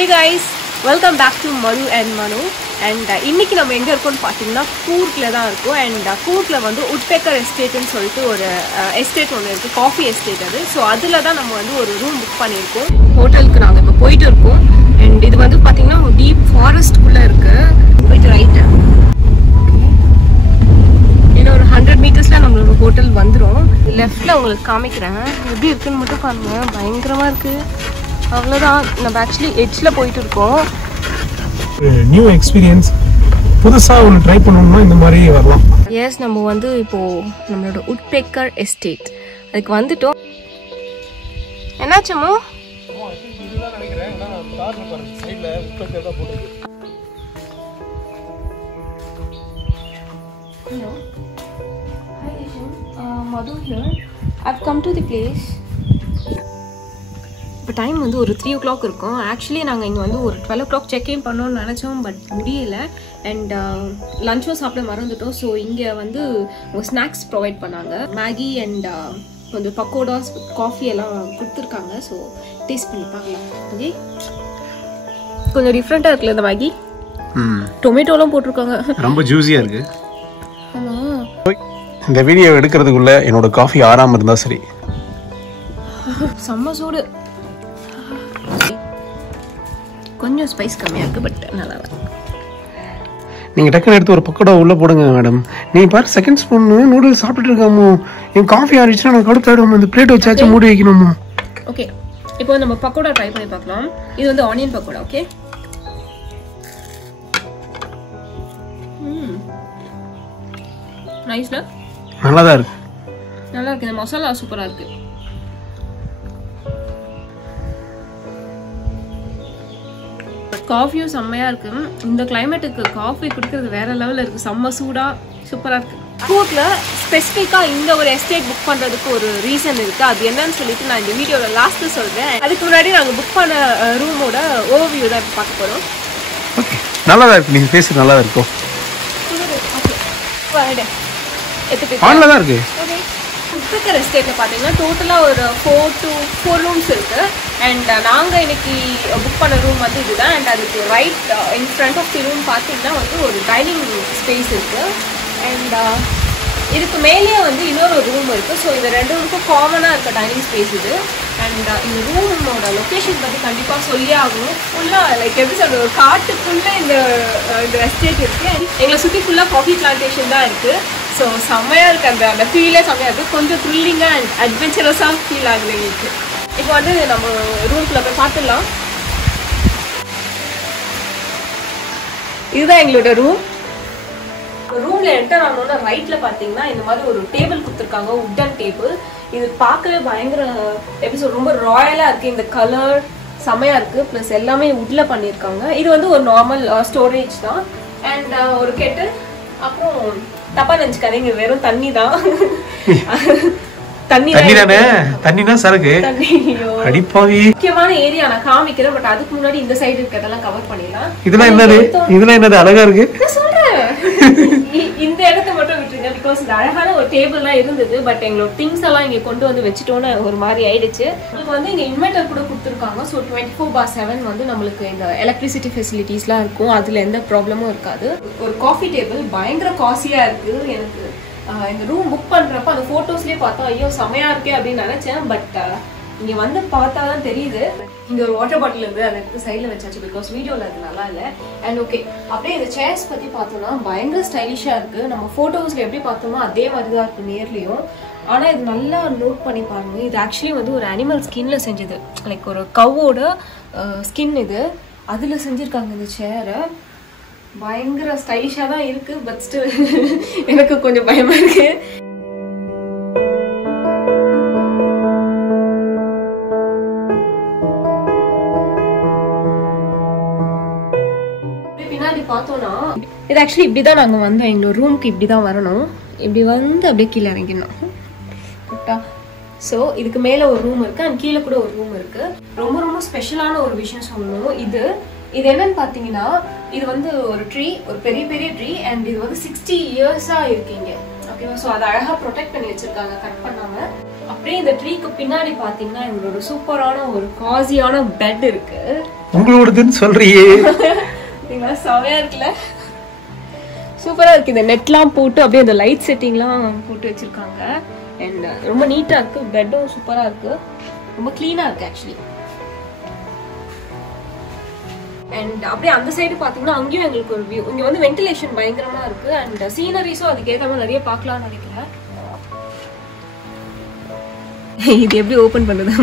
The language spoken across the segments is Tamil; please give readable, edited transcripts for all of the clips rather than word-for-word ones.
Hey guys, welcome back to Madhuandmano. And இன்னைக்கு நம்ம எங்க இருக்கோம்னு பாத்தீங்கன்னா கூர்க்ல தான் இருக்கோம். And கூர்க்ல வந்து Woodpecker estate ன்னு சொல்லிட்டு ஒரு எஸ்டேட் ஒன்னு இருக்கு, காஃபி எஸ்டேட் அது. சோ அதுல தான் நம்ம வந்து ஒரு ரூம் புக் பண்ணிருக்கோம். ஹோட்டலுக்கு நாங்க இப்ப போயிட்டு இருக்கோம். And இது வந்து பாத்தீங்கன்னா ஒரு டீப் ஃபாரஸ்ட் குள்ள இருக்கு. போயிட்டு ரைட். இன்னும் ஒரு 100 மீட்டர்ஸ்ல நம்மளோட ஹோட்டல் வந்துரும். லெஃப்ட்ல உங்களுக்கு காமிக்கிறேன். எப்படி இருக்குன்னு மட்டும் பாருங்க. பயங்கரமா இருக்கு. அவ்வளவுதான். நம்ம ஆக்சுவலி எட்ஜ்ல போயிட்டு இருக்கோம். நியூ எக்ஸ்பீரியன்ஸ், புதுசா ஒன்று ட்ரை பண்ணணும்னா இந்த மாதிரி வரலாம். எஸ், நம்ம வந்து இப்போ நம்மளோட Woodpecker எஸ்டேட் அதுக்கு வந்துட்டோம். என்னாச்சுமோ? Hello. Hi Ishan. Madhu here. I've come to the place. இப்போ டைம் வந்து ஒரு 3 o'clock இருக்கும். ஆக்சுவலி நாங்கள் இங்கே வந்து ஒரு 12 o'clock செக்இன் பண்ணோன்னு நினச்சோம், பட் முடியல. அண்ட் லஞ்சும் சாப்பிட மறந்துட்டோம். ஸோ இங்கே வந்து ஸ்நாக்ஸ் ப்ரொவைட் பண்ணாங்க. மேகி அண்ட் கொஞ்சம் பக்கோடாஸ், காஃபி எல்லாம் கொடுத்துருக்காங்க. ஸோ டேஸ்ட் பண்ணி பார்க்கலாம். ஓகே, கொஞ்சம் டிஃப்ரெண்ட்டாக இருக்குல்ல இந்த மேகி. டொமேட்டோலாம் போட்டிருக்காங்க. ரொம்ப ஜூஸியாக இருக்கு. ஆமாம். இந்த வீடியோ எடுக்கிறதுக்குள்ள என்னோட காஃபி ஆறாமல் இருந்தால் சரி. செம்ம சூடு. கொஞ்சம் ஸ்பைஸ் கம்மியாக இருக்குது, பட் நல்லா இருக்கு. நீங்கள் டக்குன்னு எடுத்து ஒரு பக்கோடா உள்ளே போடுங்க மேடம். நீ பாரு, செகண்ட் ஸ்பூன் நூடுல்ஸ் சாப்பிட்டுட்டு இருக்காமோ. என் காஃபி ஆறிடுச்சுன்னா நான் கடுத்தாடுவோம். இந்த பிளேட் வச்சாச்சும் மூடி வைக்கணுமோ. ஓகே, இப்போ நம்ம பக்கோடா ட்ரை பண்ணி பார்க்கலாம். இது வந்து ஆனியன் பக்கோடா. ஓகே, நைஸ்ல, நல்லா தான் இருக்கு. நல்லா இருக்கு. இந்த மசாலா சூப்பரா இருக்கு. காஃபியும் செம்மையா இருக்கு. இந்த கிளைமேட்டுக்கு காஃபி குடிக்கிறது வேற லெவல்ல இருக்கு. செம்ம சூடா சூப்பரா இருக்கு. கூர்க்ல ஸ்பெசிஃபிக்கா இந்த ஒரு எஸ்டேட் புக் பண்றதுக்கு ஒரு ரீசன் இருக்கு. அது என்னன்னு சொல்லிட்டு நான் இந்த வீடியோல லாஸ்ட்ல சொல்றேன். அதுக்கு முன்னாடி நாங்க புக் பண்ண ரூமோட ஓவர்வியூ தான் இப்ப பார்க்க போறோம். ஓகே, நல்லா தான் இருக்கு. நீங்க பேசுறது நல்லா இருக்கும். ஆன்ல தான் இருக்கு. Woodpecker எஸ்டேட்ல பாத்தீங்கன்னா டோட்டலா ஒரு 4 ரூம்ஸ் இருக்கு. அண்ட் நாங்க இன்னைக்கு புக் பண்ண ரூம் வந்து இதுதான். அண்ட் அதுக்கு right in front of the room பாத்தீங்கன்னா வந்து ஒரு டைனிங் ஸ்பேஸ் இருக்கு. அண்ட் இதுக்கு மேலேயே வந்து இன்னொரு ரூம் இருக்கு. ஸோ இந்த 2 ரூமுக்கும் காமனா இருக்க டைனிங் ஸ்பேஸ் இது. அண்ட் இந்த ரூமோட லொக்கேஷன் பத்தி கண்டிப்பா சொல்லியே ஆகணும். ஃபுல்லா லைக் எப்படி சொல்ற, ஒரு காட்டுக்குள்ள இந்த எஸ்டேட் இருக்கு. எங்களை சுத்தி ஃபுல்லா காஃபி பிளான்டேஷன் தான் இருக்கு. ஸோ செம்மையா இருக்கு. அந்த ஃபீலே செம்மையா இருக்கு. கொஞ்சம் த்ரில்லிங்கா அண்ட் அட்வென்ச்சரஸா ஃபீல் ஆகுது எங்களுக்கு. இப்போ வந்து நம்ம ரூம்குள்ள போய் பார்த்துடலாம். இதுதான் எங்களோட ரூம். ரூம்ல என்டர் ஆனோம்னா ரைட்ல பாத்தீங்கன்னா இந்த மாதிரி ஒரு டேபிள் கொடுத்துருக்காங்க, உட்டன் டேபிள். இது பார்க்கவே பயங்கர எபிசோட் ரொம்ப ராயலா இருக்கு. இந்த கலர் செமையா இருக்கு. பிளஸ் எல்லாமே உட்ல பண்ணிருக்காங்க. இது வந்து ஒரு நார்மல் ஸ்டோரேஜ் தான். அண்ட் ஒரு கெட்டில். அப்புறம் தப்பா நினைச்சுக்காதீங்க, வெறும் தண்ணி தான். தண்ணினா சரக்கு. முக்கியமான ஏரியா நான் காமிக்கிறேன், பட் அதுக்கு முன்னாடி இந்த சைடு இருக்கிறதெல்லாம் கவர் பண்ணிடலாம். இதெல்லாம் என்னது அழகா இருக்கு. நான் சொல்றேன், இந்த இடத்த மட்டும் விட்டுருங்க. பிகாஸ் இந்த அழகான ஒரு டேபிள் எல்லாம் இருந்தது, பட் எங்களோட திங்ஸ் எல்லாம் இங்க கொண்டு வந்து வச்சுட்டோன்னு ஒரு மாதிரி ஆயிடுச்சு. உங்களுக்கு வந்து இங்க இன்வெர்டர் கூட கொடுத்துருக்காங்க. ஸோ 24/7 வந்து நம்மளுக்கு இந்த எலக்ட்ரிசிட்டி ஃபெசிலிட்டிஸ்லாம் இருக்கும். அதுல எந்த ப்ராப்ளமும் இருக்காது. ஒரு காஃபி டேபிள் பயங்கர காஸ்ட்லியா இருக்கு. எனக்கு இந்த ரூம் புக் பண்றப்ப அந்த போட்டோஸ்லயே பார்த்தா ஐயோ செமையா இருக்கே அப்படின்னு நினைச்சேன். பட் இங்க வந்து பார்த்தா தான் தெரியுது. இங்க ஒரு வாட்டர் பாட்டில் இருந்து அதை எடுத்து சைட்ல வச்சாச்சு, பிகாஸ் வீடியோல அது நல்லா இல்லை. அண்ட் ஓகே, அப்படியே இந்த சேர்ஸ் பத்தி பார்த்தோம்னா பயங்கர ஸ்டைலிஷா இருக்கு. நம்ம போட்டோஸ்ல எப்படி பார்த்தோமோ அதே மாதிரி தான் இருக்கு நேர்லயும். ஆனா இது நல்லா நோட் பண்ணி பாருங்க. இது ஆக்சுவலி வந்து ஒரு அனிமல் ஸ்கின்ல செஞ்சது. லைக் ஒரு கவ்வோட ஸ்கின் இது, அதுல செஞ்சிருக்காங்க இந்த சேரை. பயங்கர ஸ்டைலிஷா தான் இருக்கு. பட் ஸ்டில் எனக்கு கொஞ்சம் பயமா இருக்கு. பின்னாடி பார்த்தோம்னா இது ஆக்சுவலி இப்படிதான் நாங்க வந்தோம். எங்களோட ரூமுக்கு இப்படிதான் வரணும். இப்படி வந்து அப்படியே கீழே இறங்கிடணும். ஸோ இதுக்கு மேல ஒரு ரூம் இருக்கு அண்ட் கீழே கூட ஒரு ரூம் இருக்கு. ரொம்ப ரொம்ப ஸ்பெஷலான ஒரு விஷயம் சொல்லணும். இது என்னன்னு பாத்தீங்கன்னா, இது வந்து ஒரு ட்ரீ, ஒரு பெரிய பெரிய ட்ரீ. அண்ட் இது வந்து 60 இயர்ஸா இருக்கீங்க. ஓகேவா? ஸோ அதை அழகா ப்ரொடெக்ட் பண்ணி வச்சிருக்காங்க, கட் பண்ணாம. அப்படியே இந்த ட்ரீக்கு பின்னாடி பாத்தீங்கன்னா எங்களோட சூப்பரான ஒரு காசியான பெட் இருக்கு. உங்களோடதுன்னு சொல்றியே. செமையா இருக்குல்ல, சூப்பரா இருக்கு. இந்த நெட்லாம் போட்டு அப்படியே இந்த லைட் செட்டிங்லாம் போட்டு வச்சிருக்காங்க. அண்ட் ரொம்ப நீட்டா இருக்கு. பெட்டும் சூப்பரா இருக்கு, ரொம்ப கிளீனா இருக்கு ஆக்சுவலி. அண்ட் அப்படியே அந்த சைடு பாத்தீங்கன்னா அங்கேயும் எங்களுக்கு ஒரு வியூ. இங்க வந்து வென்டிலேஷன் பயங்கரமா இருக்கு. அண்ட் சீனரிஸும் அதுக்கு ஏற்ற மாதிரி நிறைய பார்க்கலாம்னு நினைக்கிறேன். இது எப்படி ஓபன் பண்ணுது?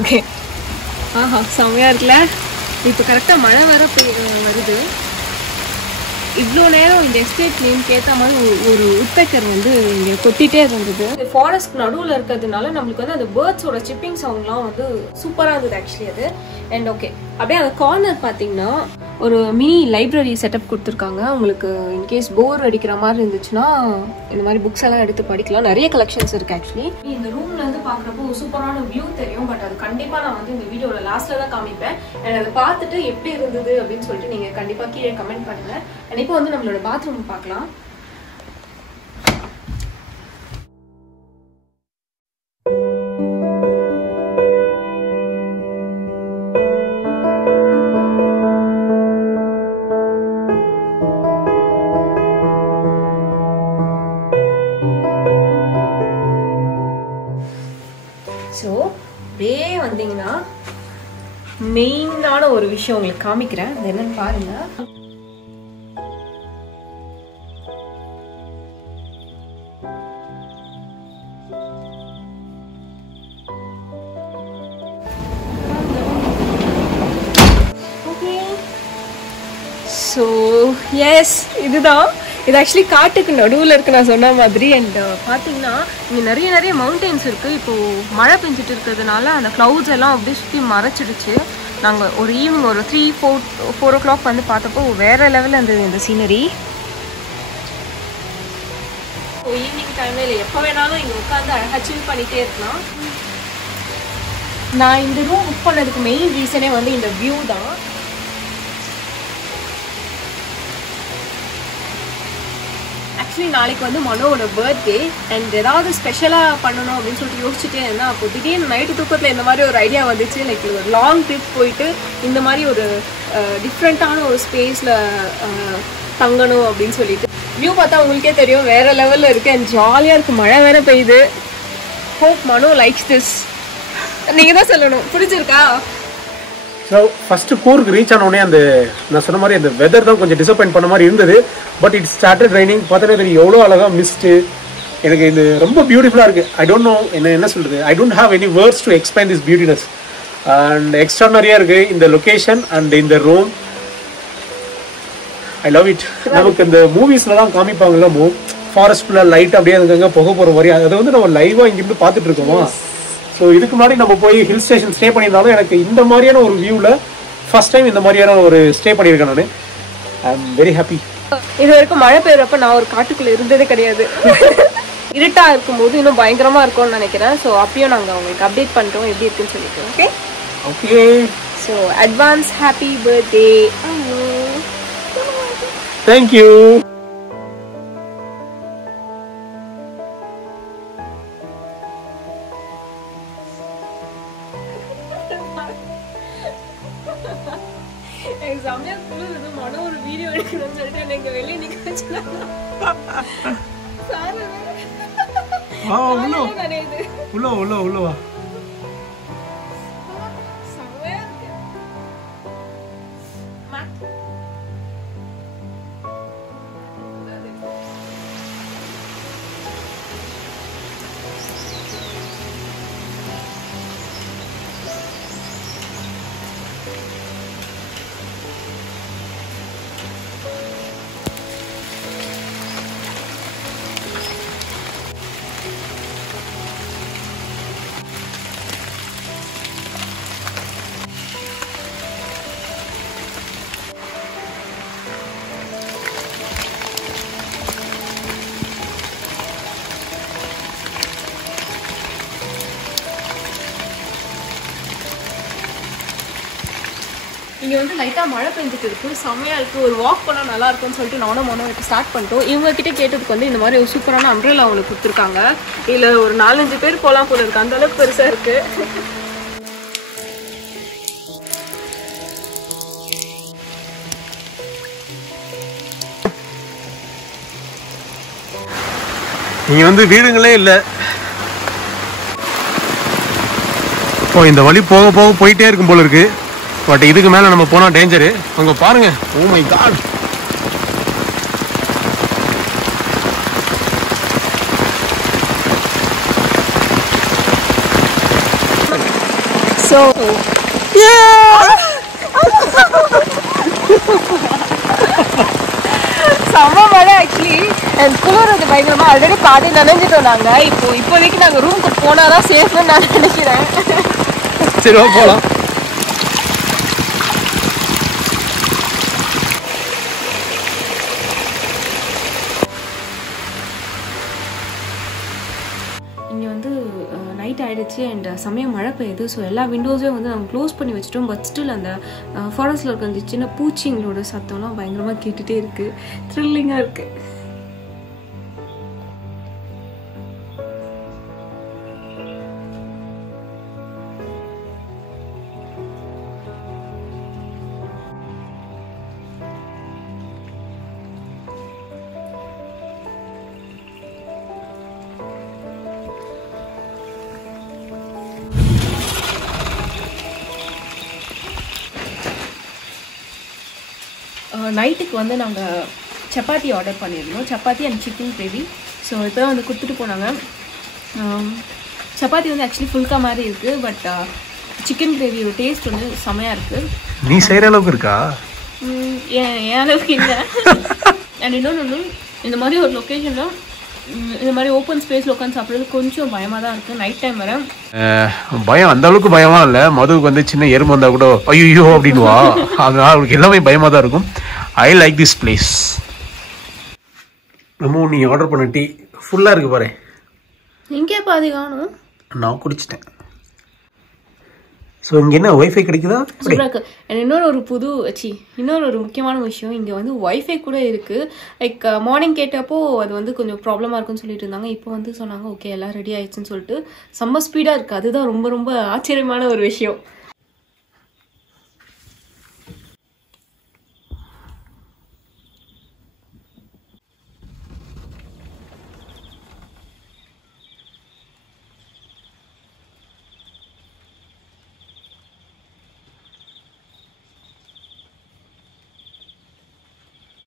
ஓகே, ஆஹா செமையா இருக்குல்ல. இப்போ கரெக்டாக மழை வர வருது. இவ்வளோ நேரம் இந்த எஸ்டேட் நேம்க்கு ஏற்ற மாதிரி ஒரு உட்பெக்கர் வந்து இங்கே கொத்திட்டே இருந்தது. ஃபாரஸ்ட் நடுவில் இருக்கிறதுனால நம்மளுக்கு வந்து அந்த பேர்ட்ஸோட சிப்பிங் சவுண்ட்லாம் வந்து சூப்பராக இருந்தது ஆக்சுவலி அது. அண்ட் ஓகே, அப்படியே அந்த கார்னர் பார்த்தீங்கன்னா ஒரு மினி லைப்ரரி செட்டப் கொடுத்துருக்காங்க. உங்களுக்கு இன்கேஸ் போர் அடிக்கிற மாதிரி இருந்துச்சுன்னா இந்த மாதிரி புக்ஸ் எல்லாம் எடுத்து படிக்கலாம். நிறைய கலெக்ஷன்ஸ் இருக்கு ஆக்சுவலி. இந்த ரூம்ல இருந்து பார்க்குறப்போ சூப்பரான வியூ தெரியும். பட் அது கண்டிப்பாக நான் வந்து இந்த வீடியோட லாஸ்ட்ல தான் காமிப்பேன். அண்ட் அதை பார்த்துட்டு எப்படி இருந்தது அப்படின்னு சொல்லிட்டு நீங்க கண்டிப்பாக கீழே கமெண்ட் பண்ணுங்க. அண்ட் இப்போ வந்து நம்மளோட பாத்ரூம் பார்க்கலாம். ஸோ அப்படியே வந்தீங்கன்னா மெயினான ஒரு விஷயம் உங்களுக்கு காமிக்கிறேன். அது என்னன்னு பாருங்க. ஸோ எஸ், இதுதான். இது ஆக்சுவலி காட்டுக்கு நடுவில் இருக்கு நான் சொன்ன மாதிரி. அண்ட் பார்த்தீங்கன்னா இங்கே நிறைய மவுண்டெயின்ஸ் இருக்குது. இப்போது மழை பெஞ்சிட்டு இருக்கிறதுனால அந்த க்ளவுட்ஸ் எல்லாம் அப்படியே சுற்றி மறைச்சிடுச்சு. நாங்கள் ஒரு ஈவினிங் ஒரு 3-4 o'clock வந்து பார்த்தப்போ வேறு லெவலில் இருந்தது இந்த சீனரி. ஈவினிங் டைமில் இல்லை எப்போ வேணாலும் இங்கே உட்காந்து அழகாக சில் பண்ணிகிட்டே இருக்கலாம். நான் இந்த ரூம் புக் பண்ணதுக்கு மெயின் ரீசனே வந்து இந்த வியூ தான். ஆக்சுவலி நாளைக்கு வந்து மனோவோட பர்த்டே. அண்ட் ஏதாவது ஸ்பெஷலாக பண்ணணும் அப்படின்னு சொல்லிட்டு யோசிச்சுட்டே இருந்தேன். அப்போ திடீர்னு நைட்டு தூக்கத்தில் இந்த மாதிரி ஒரு ஐடியா வந்துச்சு. லைக் ஒரு லாங் ட்ரிப் போயிட்டு இந்த மாதிரி ஒரு டிஃப்ரெண்ட்டான ஒரு ஸ்பேஸில் தங்கணும் அப்படின்னு சொல்லிட்டு. வியூ பார்த்தா உங்களுக்கே தெரியும் வேறு லெவலில் இருக்குது. அண்ட் ஜாலியாக இருக்குது. மழை வேறு பெய்யுது. Hope Mano likes this. நீங்கள் தான் சொல்லணும், பிடிச்சிருக்கா? ஸோ ஃபஸ்ட்டு கூர்க் ரீச் ஆனோடனே அந்த நான் சொன்ன மாதிரி அந்த வெதர் தான் கொஞ்சம் டிசப்பாயிண்ட் பண்ண மாதிரி இருந்தது. But it started raining. பார்த்தோன்னா தெரியும் எவ்வளோ அழகாக மிஸ்ட்டு. எனக்கு இது ரொம்ப பியூட்டிஃபுல்லாக இருக்குது. ஐ டோன்ட் நோ என்ன சொல்கிறது. I don't have any words to explain this beautiness. And எக்ஸ்ட்ரானரியாக இருக்குது இந்த லொக்கேஷன் அண்ட் இந்த ரூம். I love it. நமக்கு இந்த மூவிஸில் தான் காமிப்பாங்கல்ல, ஃபாரஸ்ட் ஃபுல்லாக லைட் அப்படியே அங்கங்கே புகை போகிற மாதிரி. அதை வந்து நம்ம லைவாக இங்கிருந்து பார்த்துட்டு இருக்கோமா. ஸோ இதுக்கு முன்னாடி நம்ம போய் ஹில் ஸ்டேஷன் ஸ்டே பண்ணியிருந்தாலும் எனக்கு இந்த மாதிரியான ஒரு வியூவில் ஃபர்ஸ்ட் டைம் இந்த மாதிரியான ஒரு ஸ்டே பண்ணியிருக்கேன் நான். I am very happy. இது வரைக்கும் மழை பெய்யறப்ப நான் ஒரு காட்டுக்குள்ளே இருந்ததே கிடையாது. இருட்டாக இருக்கும்போது இன்னும் பயங்கரமாக இருக்கும்னு நினைக்கிறேன். ஸோ அப்பயும் நாங்கள் உங்களுக்கு அப்டேட் பண்ணுறோம் எப்படி இருக்குன்னு சொல்லிட்டு. Okay okay. So advance happy birthday. Thank you. Mano ஒரு வீடியோ எடுக்கணும்னு சொல்லிட்டு எனக்கு வெளியே நிக்க வச்சுக்கலாம். உள்ள வா. இங்கே வந்து லைட்டாக மழை பெஞ்சிட்டு இருக்குது, செம்மையாக இருக்குது. ஒரு வாக் பண்ணால் நல்லா இருக்கும்னு சொல்லிட்டு நானும் இப்போ ஸ்டார்ட் பண்ணிட்டோம். இவங்ககிட்ட கேட்டதுக்கு வந்து இந்த மாதிரி ஒரு சூப்பரான அம்ப்ரெல்லா அவங்களுக்கு கொடுத்துருக்காங்க. இதில் ஒரு 4-5 பேர் போகலாம் போல இருக்குது, அந்தளவுக்கு பெருசாக இருக்குது. இங்க வந்து வீடுங்களே இல்ல. இப்போ இந்த வழி போக போக போயிட்டே இருக்கும் போல இருக்கு. பட் இதுக்கு மேல நம்ம போனா டேஞ்சரு. அங்க பாருங்க, ஓ மை காட். So செம்ம மழை ஆக்சுவலி. அண்ட் குளிர்றது பயங்கரமாக. ஆல்ரெடி பாதி நனைஞ்சிட்டோம் நாங்கள். இப்போதைக்கு நாங்கள் ரூமுக்கு போனால் தான் சேஃப்னு நான் நினைக்கிறேன். சரி போகலாம். இங்கே வந்து நைட் ஆகிடுச்சு அண்ட் செம்மையாக மழை பெய்யுது. ஸோ எல்லா விண்டோஸையும் வந்து நாங்கள் க்ளோஸ் பண்ணி வச்சுட்டோம். பட் ஸ்டில் அந்த ஃபாரஸ்ட்டில் இருக்க அந்த சின்ன பூச்சிங்களோட சத்தம்லாம் பயங்கரமாக கேட்டுகிட்டே இருக்குது. த்ரில்லிங்காக இருக்குது. நைட்டுக்கு வந்து நாங்கள் சப்பாத்தி ஆர்டர் பண்ணியிருந்தோம். Chapati and chicken gravy. So இப்போ தான் வந்து கொடுத்துட்டு போனாங்க. சப்பாத்தி வந்து ஆக்சுவலி ஃபுல்கா மாதிரி இருக்குது. பட் சிக்கன் கிரேவியோட டேஸ்ட் வந்து செமையாக இருக்குது. நீ செய்கிற அளவுக்கு இருக்கா? என் அளவுக்கு இல்லை. அண்ட் இன்னொன்று, இந்த மாதிரி ஒரு லொக்கேஷனில் இந்த மாதிரி ஓப்பன் ஸ்பேஸில் உட்காந்து சாப்பிட்றது கொஞ்சம் பயமாக தான் இருக்குது. நைட் டைம் வர பயம் அந்த அளவுக்கு பயமா இல்லை. மதுவுக்கு வந்து சின்ன எறும்பு வந்தால் கூட ஐயோ அப்படின்வா. அதனால அவளுக்கு எல்லாமே பயமாக தான் இருக்கும். I like this place. நம்ம நீ ஆர்டர் பண்ண டீ ஃபுல்லாக இருக்கு பாரு. இங்கே பாதி காணும். நான் குடிச்சிட்டேன். ஸோ இங்கே என்ன ஒய்ஃபை கிடைக்குதா? இன்னொரு ஒரு முக்கியமான விஷயம், இங்கே வந்து ஒய்ஃபை கூட இருக்குது. லைக் மார்னிங் கேட்டப்போ அது வந்து கொஞ்சம் ப்ராப்ளமாக இருக்குன்னு சொல்லிட்டு இருந்தாங்க. இப்போ வந்து சொன்னாங்க ஓகே எல்லாம் ரெடி ஆயிடுச்சுன்னு சொல்லிட்டு செம்ம ஸ்பீடாக இருக்குது. அதுதான் ரொம்ப ரொம்ப ஆச்சரியமான ஒரு விஷயம்.